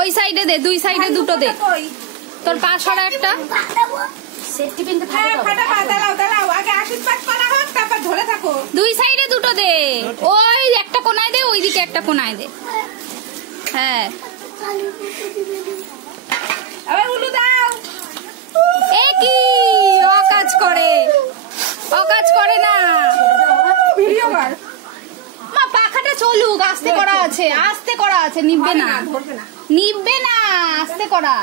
ওই সাইডে দে, দুই সাইডে দুটো দে। তোর পা সরা একটা। দুই সাইডে দুটো দে, ওই একটা কোনায় দে, ওইদিকে একটা কোনায় দে। হ্যাঁ কি অকাজ করে, অকাজ করে না। মা পাখাটা চলুক, আস্তে করা আছে, আস্তে করা আছে, নিববে না, নিববে না, আস্তে করা।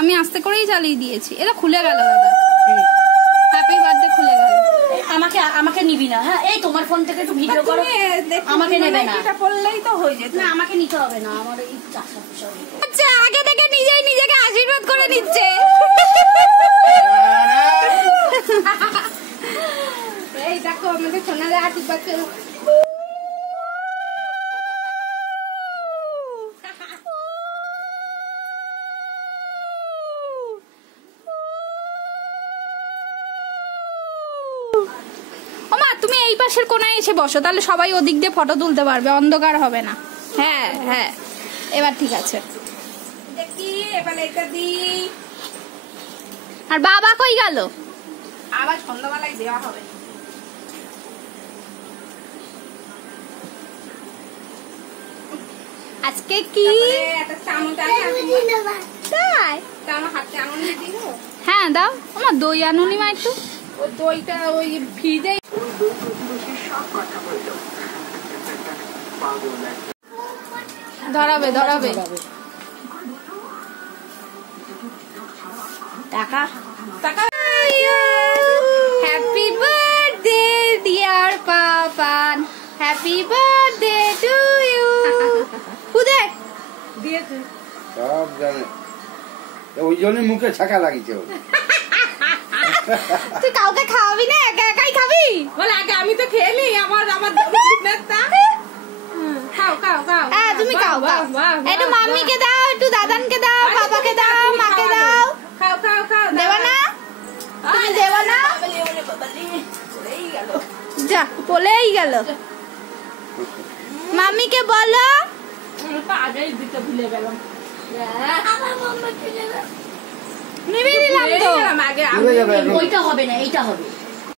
আমি আস্তে করেই চালিয়ে দিয়েছি। এটা খুলে গেল দাদা, হ্যাপি বার্থডে খুলে গেল। আমাকে আমাকে নিবি না। হ্যাঁ এই তোমার ফোন থেকে একটু ভিডিও করো, আমাকে নেবে না। এটা করলেই তো হয়ে যেত। না আমাকে নিতে হবে না, আমার এই চাষা বিষয়। আচ্ছা আগে থেকে নিজেই নিজেকে আশীর্বাদ করে নিচ্ছে। এই দেখো আমাদের সোনালে আশীর্বাদ করো। তুমি এই পাশের কোনায় এসে বসো, তাহলে সবাই ওদিক দিয়ে ফটো তুলতে পারবে, অন্ধকার হবে না। হ্যাঁ হ্যাঁ এবার ঠিক আছে। আর বাবা কই গেল? আবার সন্ধ্যাবেলায় দেওয়া হবে। আজকে কি হ্যাঁ দাও, আমার দই আনুনি মা একটু। ওই দইটা ওই ফ্রিজে ধরাবে ধরাবে। টাকা টাকা। Happy birthday dear Papan, happy birthday to you. খুদে দিয়েছে সব জানে, ওই জন্যই মুখে ছাকা লাগিয়েছে। তুই কাউকে খাওয়াবি না, একা একাই খাবি? বলে আগে আমি তো খেয়ে নি, আমার খাও খাও খাও। হ্যাঁ তুমি খাও খাও, একটু মাম্মিকে দাও, একটু দাদানকে দাও, বাবাকে দাও, মাকে দাও। খাও খাও খাও। দেবা না তুমি? দেবা না? যা পলেই গেল। মাম্মিকে বলো। আগেই দিতে ভুলে গেলাম। নিবি দিলাম তো। ওইটা হবে না, এইটা হবে।